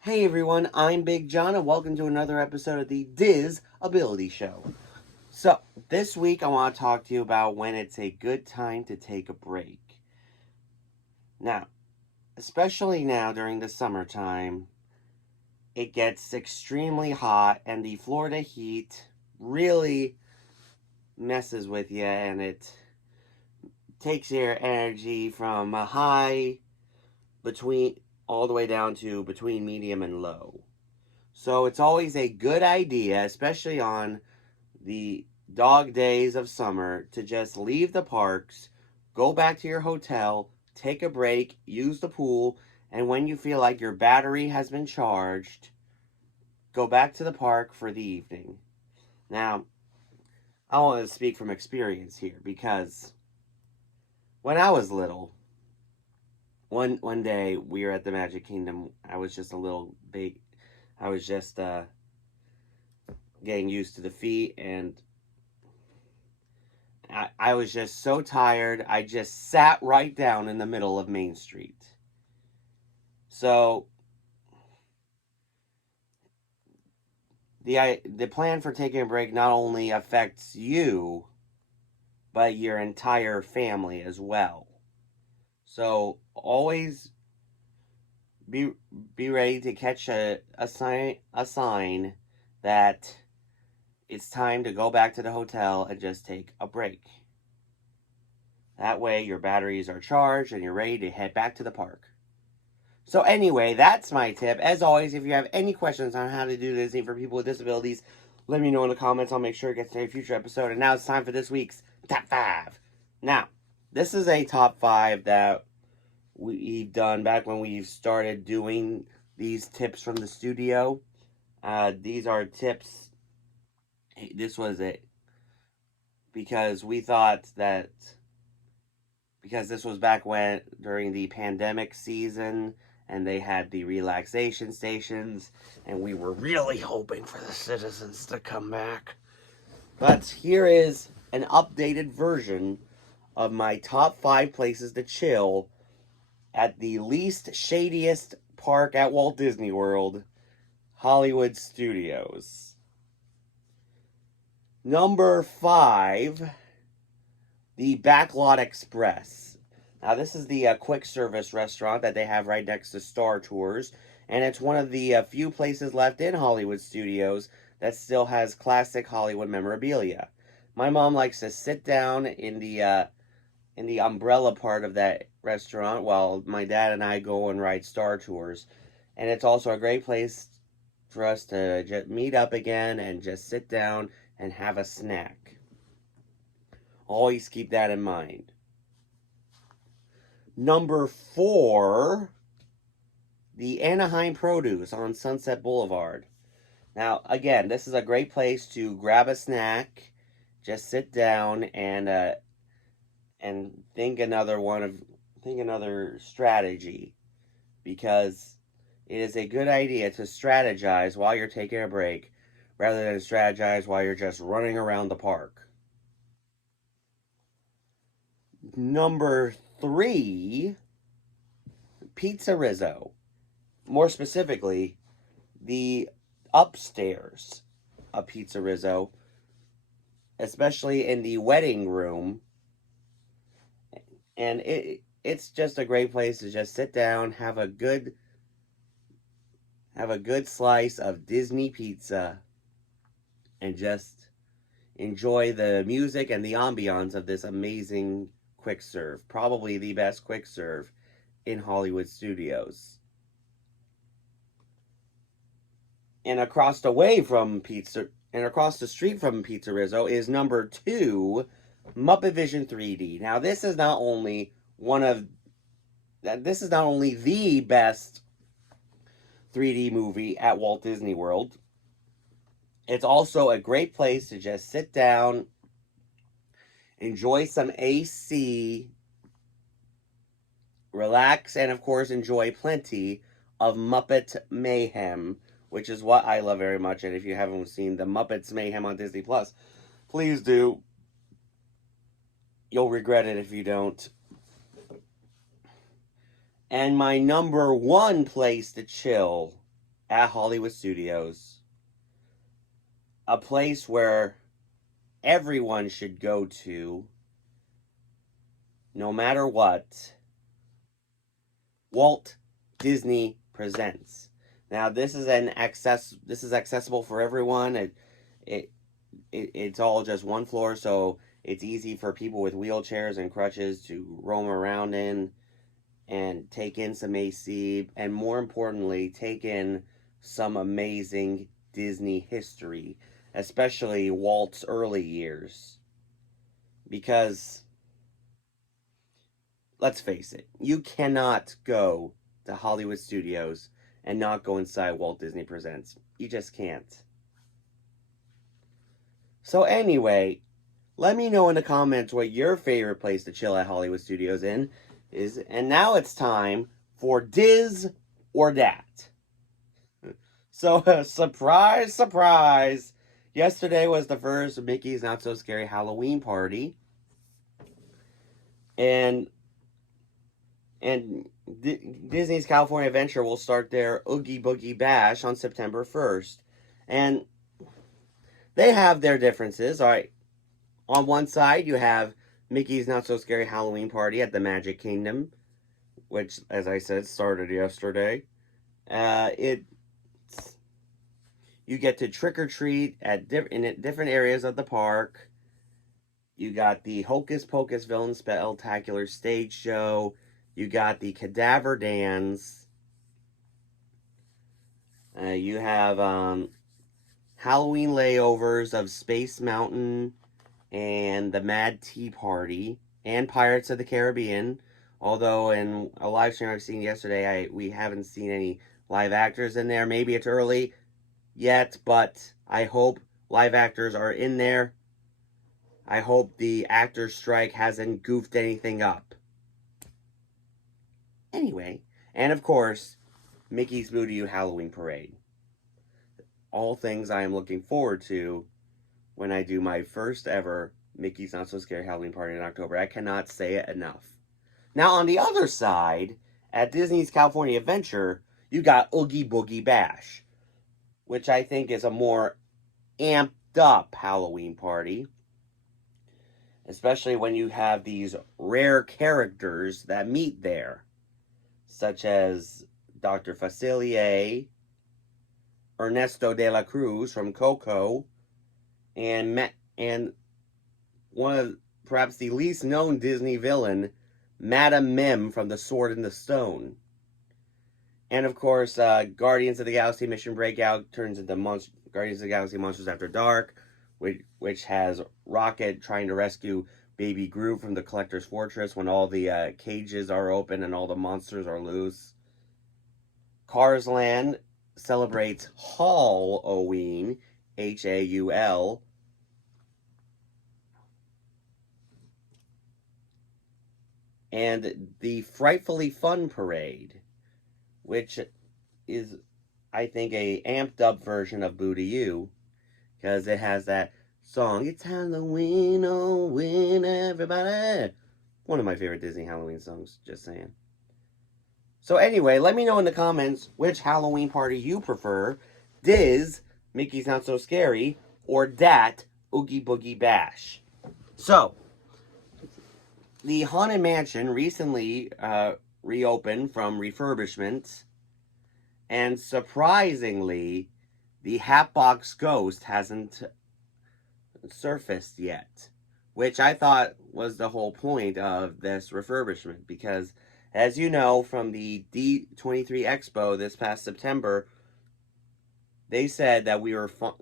Hey everyone, I'm Big John and welcome to another episode of the Diz Ability Show. So, this week I want to talk to you about when it's a good time to take a break. Now, especially now during the summertime, it gets extremely hot and the Florida heat really messes with you and it takes your energy from a high between all the way down to between medium and low. So it's always a good idea, especially on the dog days of summer, to just leave the parks, go back to your hotel, take a break, use the pool, and when you feel like your battery has been charged, go back to the park for the evening. Now, I want to speak from experience here because when I was little, one day we were at the Magic Kingdom. I was just a little big. I was just getting used to the feet, and I was just so tired. I just sat right down in the middle of Main Street. So the plan for taking a break not only affects you, but your entire family as well. So always be be ready to catch a sign that it's time to go back to the hotel and just take a break. That way your batteries are charged and you're ready to head back to the park. So anyway, that's my tip. As always, if you have any questions on how to do Disney for people with disabilities, let me know in the comments. I'll make sure it gets to a future episode. And now it's time for this week's top 5. Now, this is a top 5 that we've done back when we started doing these tips from the studio. These are tips. This was it. Because we thought that, because this was back when, during the pandemic season, and they had the relaxation stations, and we were really hoping for the citizens to come back. But here is an updated version of my top 5 places to chill at the least shadiest park at Walt Disney World, Hollywood Studios. Number 5, the Backlot Express. Now, this is the quick service restaurant that they have right next to Star Tours, and it's one of the few places left in Hollywood Studios that still has classic Hollywood memorabilia. My mom likes to sit down in the umbrella part of that restaurant while my dad and I go and ride Star Tours, and it's also a great place for us to just meet up again and just sit down and have a snack. Always keep that in mind. Number 4, the Anaheim Produce on Sunset Boulevard. Now, again, this is a great place to grab a snack, just sit down and think another strategy, because it is a good idea to strategize while you're taking a break rather than strategize while you're just running around the park. Number 3, Pizza Rizzo. More specifically, the upstairs of Pizza Rizzo, especially in the wedding room. And it's just a great place to just sit down, have a good slice of Disney pizza, and just enjoy the music and the ambiance of this amazing quick serve. Probably the best quick serve in Hollywood Studios. And across the street from Pizza Rizzo is number 2, Muppet Vision 3D. Now, this is not only the best 3D movie at Walt Disney World, it's also a great place to just sit down, enjoy some AC, relax, and of course enjoy plenty of Muppet Mayhem, which is what I love very much. And if you haven't seen the Muppets Mayhem on Disney Plus, please do. You'll regret it if you don't. And my number 1 place to chill at Hollywood Studios, a place where everyone should go to, no matter what. Walt Disney Presents. Now, this is accessible for everyone. It, it's all just one floor, so it's easy for people with wheelchairs and crutches to roam around in and take in some AC, and more importantly, take in some amazing Disney history, especially Walt's early years. Because, let's face it, you cannot go to Hollywood Studios and not go inside Walt Disney Presents. You just can't. So anyway, let me know in the comments what your favorite place to chill at Hollywood Studios is. And now it's time for Diz or Dat. So, surprise, surprise. Yesterday was the first Mickey's Not So Scary Halloween party. And Disney's California Adventure will start their Oogie Boogie Bash on September 1st. And they have their differences. All right. On one side, you have Mickey's Not So Scary Halloween Party at the Magic Kingdom, which, as I said, started yesterday. You get to trick or treat in different areas of the park. You got the Hocus Pocus Villain Spectacular stage show. You got the Cadaver Dance. You have Halloween layovers of Space Mountain and the Mad Tea Party and Pirates of the Caribbean. Although in a live stream I've seen yesterday, we haven't seen any live actors in there. Maybe it's early yet, but I hope live actors are in there. I hope the actors' strike hasn't goofed anything up. Anyway, and of course, Mickey's Boo to You Halloween Parade. All things I am looking forward to when I do my first ever Mickey's Not So Scary Halloween Party in October. I cannot say it enough. Now, on the other side, at Disney's California Adventure, you got Oogie Boogie Bash, which I think is a more amped up Halloween party. Especially when you have these rare characters that meet there, such as Dr. Facilier, Ernesto de la Cruz from Coco, and one of perhaps the least known Disney villain, Madame Mim from The Sword in the Stone. And of course, Guardians of the Galaxy Mission Breakout turns into Guardians of the Galaxy Monsters After Dark, which has Rocket trying to rescue Baby Groot from the Collector's Fortress when all the cages are open and all the monsters are loose. Cars Land celebrates Halloween, Haul, and the Frightfully Fun Parade, which is, I think, a amped up version of Boo to You, because it has that song, It's Halloween, oh, win everybody. One of my favorite Disney Halloween songs, just saying. So anyway, let me know in the comments which Halloween party you prefer, Diz, Mickey's Not So Scary, or Dat, Oogie Boogie Bash. So, the Haunted Mansion recently reopened from refurbishment, and surprisingly, the hatbox ghost hasn't surfaced yet, which I thought was the whole point of this refurbishment, because as you know from the D23 Expo this past September, they said that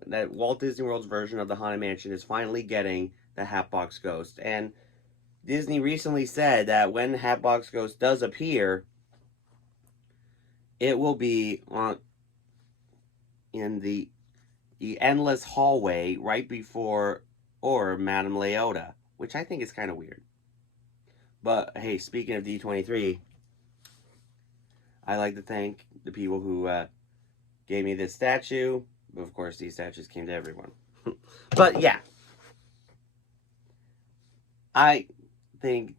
that Walt Disney World's version of the Haunted Mansion is finally getting the hatbox ghost, and Disney recently said that when hatbox ghost does appear, it will be in the endless hallway right before Madame Leota, which I think is kind of weird. But hey, speaking of D23, I'd like to thank the people who gave me this statue. But of course, these statues came to everyone. But yeah, I think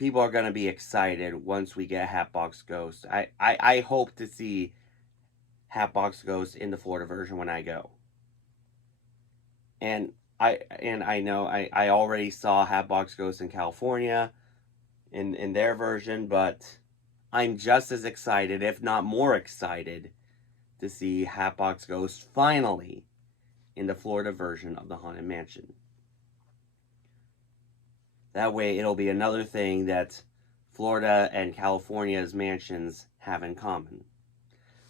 people are going to be excited once we get Hatbox Ghost. I hope to see Hatbox Ghost in the Florida version when I go. And I know I already saw Hatbox Ghost in California in their version, but I'm just as excited, if not more excited, to see Hatbox Ghost finally in the Florida version of the Haunted Mansion. That way it'll be another thing that Florida and California's mansions have in common.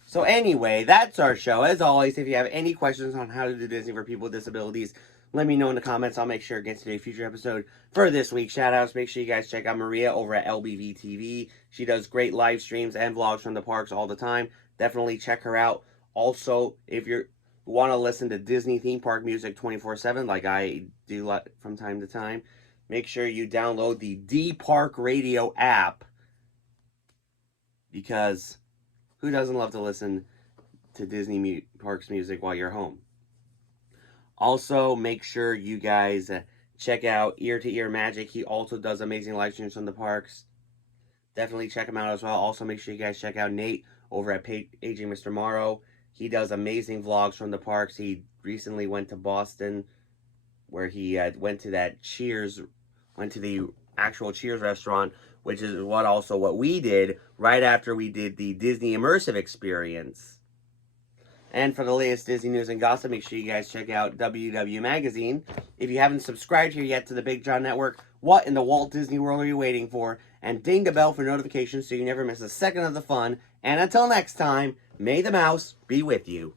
So anyway, that's our show. As always, if you have any questions on how to do Disney for people with disabilities, let me know in the comments. I'll make sure it gets to a future episode. For this week's shoutouts, make sure you guys check out Maria over at LBV TV. She does great live streams and vlogs from the parks all the time. Definitely check her out. Also, if you want to listen to Disney theme park music 24/7, like I do from time to time, make sure you download the D Park Radio app, because who doesn't love to listen to Disney parks music while you're home? Also, make sure you guys check out Ear to Ear Magic. He also does amazing live streams from the parks. Definitely check him out as well. Also, make sure you guys check out Nate over at Aging Mr. Morrow. He does amazing vlogs from the parks. He recently went to Boston, where he went to the actual Cheers restaurant, which is what we did right after we did the Disney Immersive Experience. And for the latest Disney news and gossip, make sure you guys check out WW Magazine. If you haven't subscribed here yet to the Big John Network, what in the Walt Disney World are you waiting for? And ding the bell for notifications so you never miss a second of the fun. And until next time, may the mouse be with you.